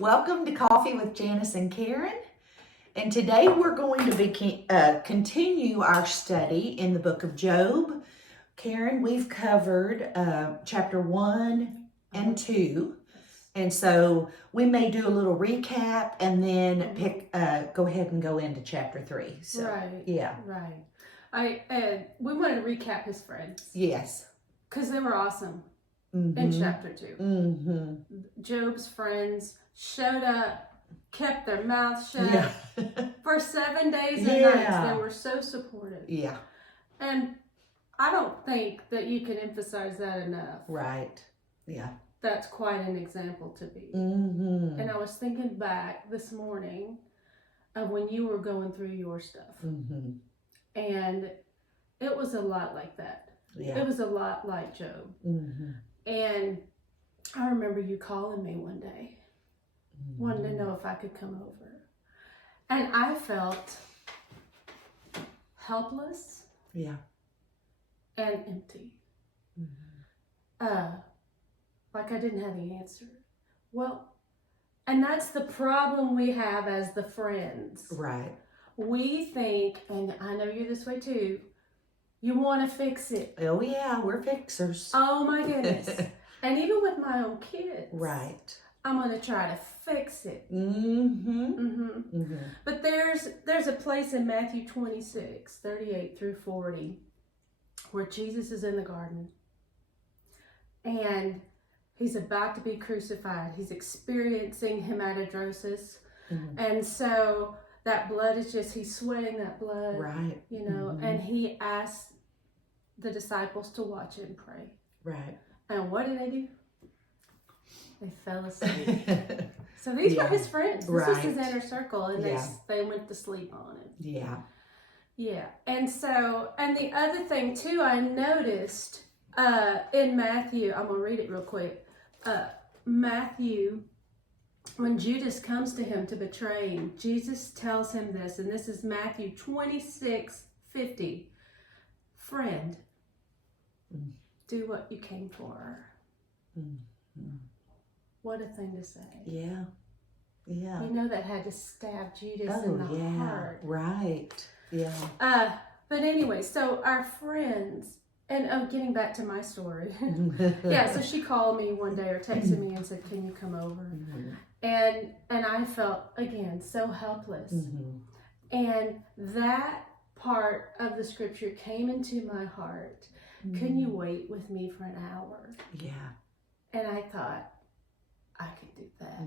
Welcome to Coffee with Janis and Karen. And today we're going to continue our study in the book of Job. Karen, we've covered chapter 1 and 2. And so we may do a little recap and then go ahead and go into chapter 3. So, right. Yeah. Right. We wanted to recap his friends. Yes. Because they were awesome in chapter 2. Mm-hmm. Job's friends showed up, kept their mouths shut for 7 days and nights. They were so supportive. Yeah. And I don't think that you can emphasize that enough. Right. Yeah. That's quite an example to be. Mm-hmm. And I was thinking back this morning of when you were going through your stuff. Mm-hmm. And it was a lot like that. Yeah. It was a lot like Job. Mm-hmm. And I remember you calling me one day, wanting to know if I could come over. And I felt helpless. Yeah. And empty. Like I didn't have the answer. Well, and that's the problem we have as the friends. Right. We think, and I know you're this way too, you want to fix it. Oh yeah, we're fixers. Oh my goodness. And even with my own kids. Right. I'm going to try to fix it. Mm-hmm. Mm-hmm. Mm-hmm. But there's a place in Matthew 26, 38 through 40, where Jesus is in the garden. And he's about to be crucified. He's experiencing hematidrosis. Mm-hmm. And so that blood is he's sweating that blood. Right. You know, and he asks the disciples to watch him pray. Right. And what did they do? They fell asleep. So these were his friends. This was his inner circle, and they went to sleep on him. Yeah. Yeah. And so, and the other thing too, I noticed in Matthew, I'm going to read it real quick. Matthew, when Judas comes to him to betray him, Jesus tells him this, and this is Matthew 26:50. Friend, do what you came for. What a thing to say. Yeah. Yeah. You know that had to stab Judas in the heart. Right. Yeah. But anyway, so our friends, and getting back to my story. So she called me one day or texted me and said, "Can you come over?" And I felt again so helpless. And that part of the scripture came into my heart. Can you wait with me for an hour? Yeah. And I thought, I could do that.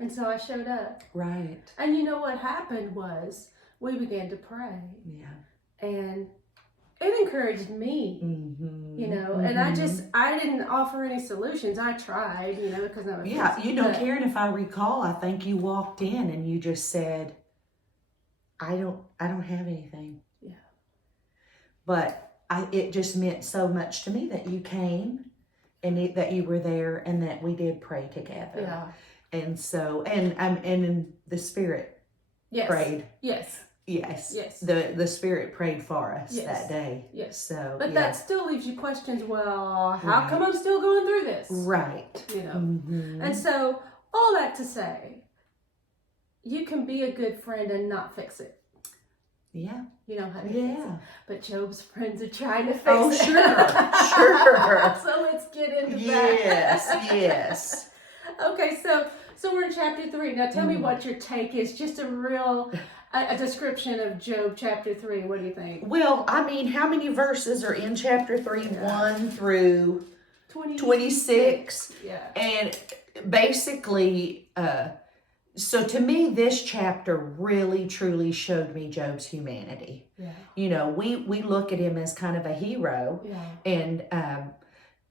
And so I showed up. Right. And you know what happened was we began to pray. Yeah. And it encouraged me, you know, and I didn't offer any solutions. I tried, you know, because I was Karen, if I recall, I think you walked in and you just said, I don't have anything. Yeah. But it just meant so much to me that you came and that you were there and that we did pray together. Yeah. And so, and the Spirit prayed. Yes. Yes. Yes. The Spirit prayed for us that day. Yes. So, but that still leaves you questions. Well, how come I'm still going through this? Right. You know. And so, all that to say, you can be a good friend and not fix it. Yeah. You know how to fix it. But Job's friends are trying to fix it. Oh, sure. So let's get into that. Yes. Okay, so we're in chapter 3. Now tell me what your take is. Just a description of Job chapter 3. What do you think? Well, I mean, how many verses are in chapter 3? 1 through 26. Yeah. And basically, so to me, this chapter really, truly showed me Job's humanity. Yeah. You know, we look at him as kind of a hero. Yeah. And,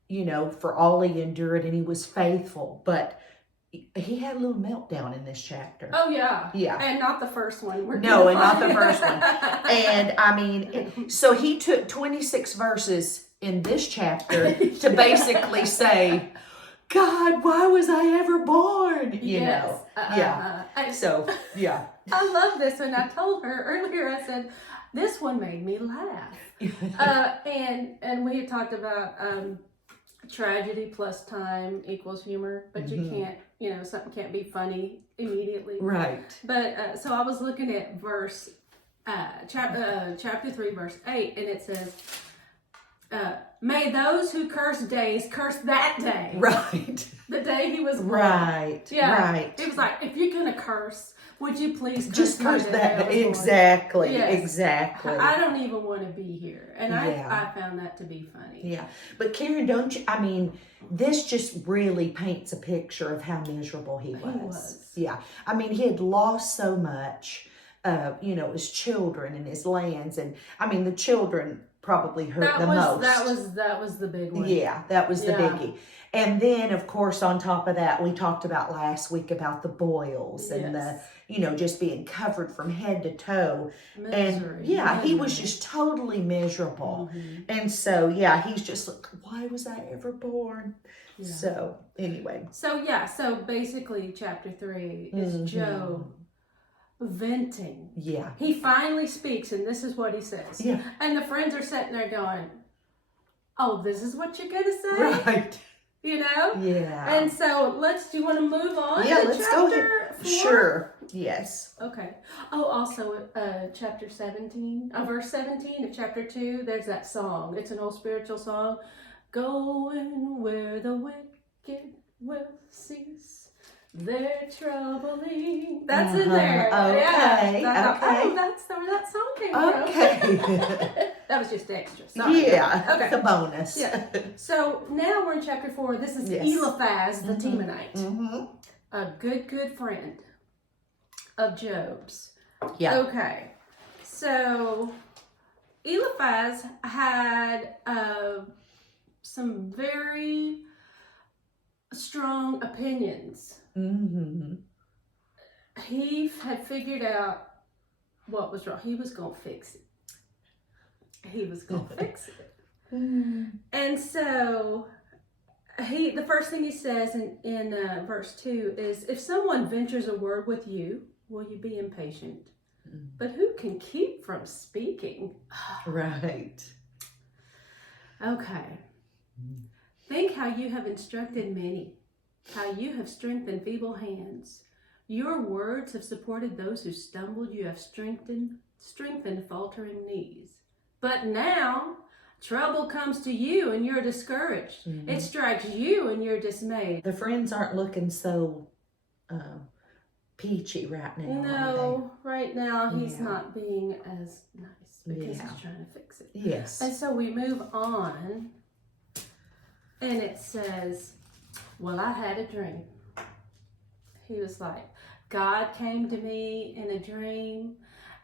you know, for all he endured and he was faithful. But he had a little meltdown in this chapter. Oh, yeah. Yeah. And not the first one. Not the first one. And, I mean, so he took 26 verses in this chapter to basically say, God, why was I ever born? You know. So, yeah. I love this one. I told her earlier, I said, this one made me laugh. And we had talked about tragedy plus time equals humor, but you can't, something can't be funny immediately. Right. But so I was looking at chapter 3, verse 8, and it says, may those who curse days curse that day. Right. The day he was born. Right. Yeah. Right. It was like, if you're going to curse, would you please just curse that day? Exactly. Yes. Exactly. I don't even want to be here. And I found that to be funny. Yeah. But Karen, this just really paints a picture of how miserable he was. Yeah. I mean, he had lost so much, his children and his lands. And the children probably hurt the most. That was the big one. Yeah, that was the biggie. And then, of course, on top of that, we talked about last week about the boils and the, just being covered from head to toe. Misery. And he was just totally miserable. And so, he's just like, why was I ever born? Yeah. So, anyway. So basically, chapter 3 is Job venting. Yeah. He finally speaks, and this is what he says. Yeah. And the friends are sitting there going, oh, this is what you're going to say? Right. Yeah. And so do you want to move on to let's go ahead. 4? Sure. Yes. Okay. Oh, also, chapter 17, verse 17 of chapter 2, there's that song. It's an old spiritual song. Going where the wicked will cease their troubling. That's in there. Okay. Yeah. Oh, that's where that song came from. Okay. That was just extra. Sorry. Yeah. Okay. The bonus. Yeah. So now we're in chapter 4. This is Eliphaz the Temanite. A good friend of Job's. Yeah. Okay. So Eliphaz had some very strong opinions. He had figured out what was wrong. He was going to fix it. He was going to fix it. And so the first thing he says in verse 2 is, if someone ventures a word with you, will you be impatient? But who can keep from speaking? Right. Okay. Think how you have instructed many, how you have strengthened feeble hands. Your words have supported those who stumbled. You have strengthened faltering knees. But now trouble comes to you and you're discouraged. It strikes you and you're dismayed. The friends aren't looking so peachy right now. No, right now he's not being as nice because he's trying to fix it. Yes. And so we move on, and it says, well, I had a dream. He was like, God came to me in a dream.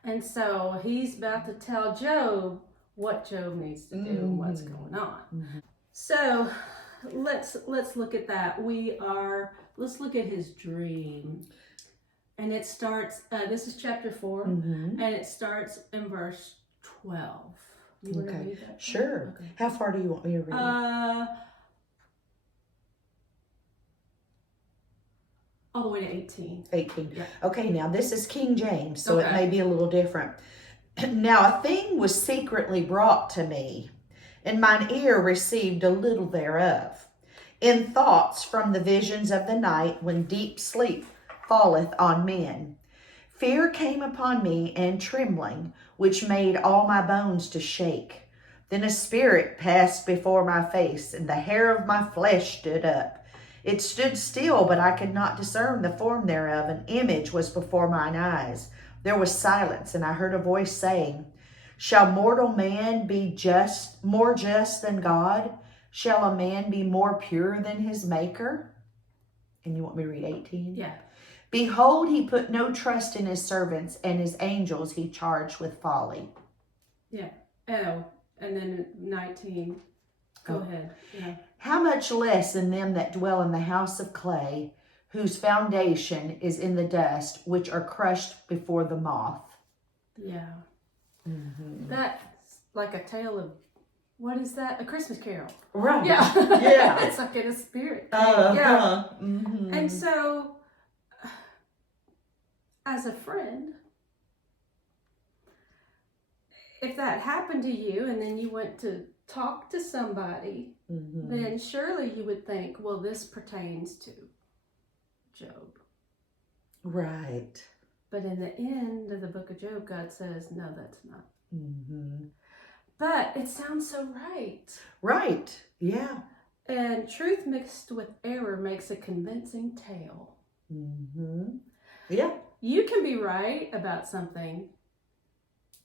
And so he's about to tell Job what Job needs to do and what's going on. So let's look at that. Let's look at his dream. And it starts, this is chapter 4, and it starts in verse 12. You want to read that? Sure. Okay. How far do you want me to read? All the way to 18. 18. Yeah. Okay, now this is King James, so it may be a little different. Now a thing was secretly brought to me, and mine ear received a little thereof, in thoughts from the visions of the night, when deep sleep falleth on men. Fear came upon me, and trembling, which made all my bones to shake. Then a spirit passed before my face, and the hair of my flesh stood up. It stood still, but I could not discern the form thereof. An image was before mine eyes. There was silence, and I heard a voice saying, shall mortal man be more just than God? Shall a man be more pure than his maker? And you want me to read 18? Yeah. Behold, he put no trust in his servants, and his angels he charged with folly. Yeah. Oh, and then 19. Go ahead. Yeah. How much less in them that dwell in the house of clay, whose foundation is in the dust, which are crushed before the moth. Yeah. That's like a tale of, what is that? A Christmas Carol. Right. Yeah. Yeah. It's like in a spirit. Yeah. And so, as a friend, if that happened to you and then you went to talk to somebody, then surely you would think, well, this pertains to Job. Right. But in the end of the book of Job, God says, no, that's not. But it sounds so right. Right. Yeah. And truth mixed with error makes a convincing tale. Yeah. You can be right about something,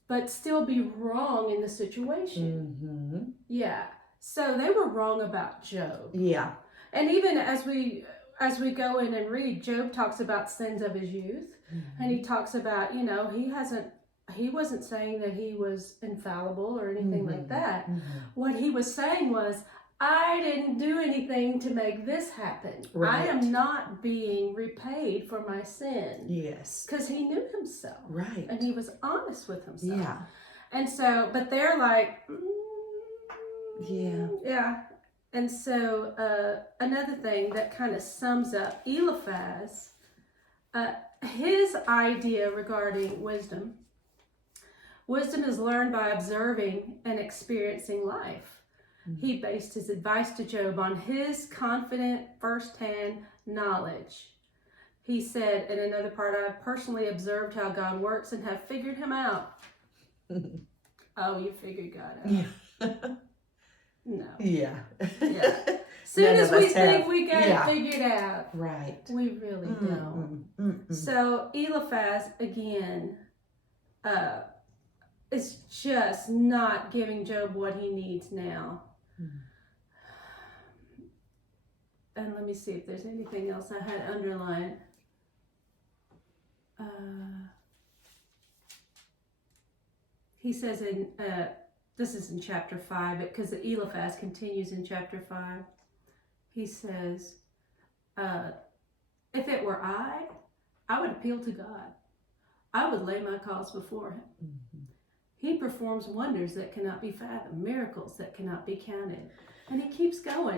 but still be wrong in the situation. Yeah. So they were wrong about Job. Yeah. And even as we go in and read, Job talks about sins of his youth. And he talks about, he wasn't saying that he was infallible or anything like that. What he was saying was, I didn't do anything to make this happen. Right. I am not being repaid for my sin. Yes. Because he knew himself. Right. And he was honest with himself. Yeah. And so, but they're like, yeah. Yeah. And so another thing that kind of sums up Eliphaz, his idea regarding wisdom is learned by observing and experiencing life. He based his advice to Job on his confident first-hand knowledge. He said in another part, I've personally observed how God works and have figured him out. Oh, you figured God out. Yeah. No. Yeah. Yeah. Soon as we think we got it figured out. Right. We really don't. So Eliphaz, again, is just not giving Job what he needs now. And let me see if there's anything else I had underlined. He says in, this is in chapter 5, because Eliphaz continues in chapter 5. He says, if it were I would appeal to God. I would lay my cause before him. He performs wonders that cannot be fathomed, miracles that cannot be counted. And he keeps going.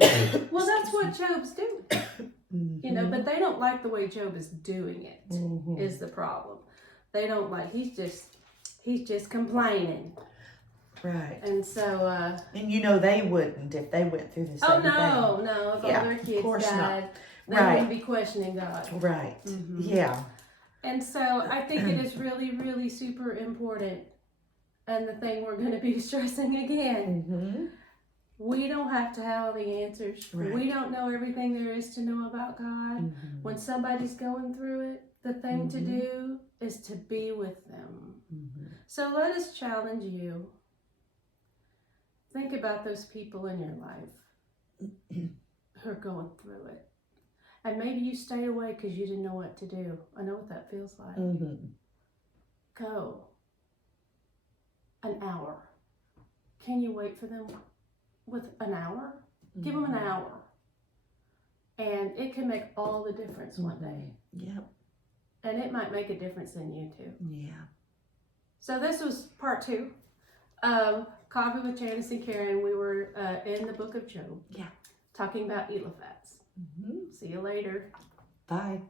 Well, that's what Job's doing. But they don't like the way Job is doing it, is the problem. They don't like, he's just complaining. Right. And so, and they wouldn't if they went through the same thing. No, if all their kids died, they wouldn't be questioning God. Right. Yeah. And so I think it is really, really super important. And the thing we're going to be stressing again, we don't have to have all the answers. Right. We don't know everything there is to know about God. When somebody's going through it, the thing to do is to be with them. So let us challenge you. Think about those people in your life who are going through it. And maybe you stayed away because you didn't know what to do. I know what that feels like. Go. An hour. Can you wait for them with an hour? Give them an hour. And it can make all the difference one day. Yep. And it might make a difference in you too. Yeah. So this was part 2 of Coffee with Janis and Karen. We were in the book of Job. Yeah. Talking about Eliphaz. See you later. Bye.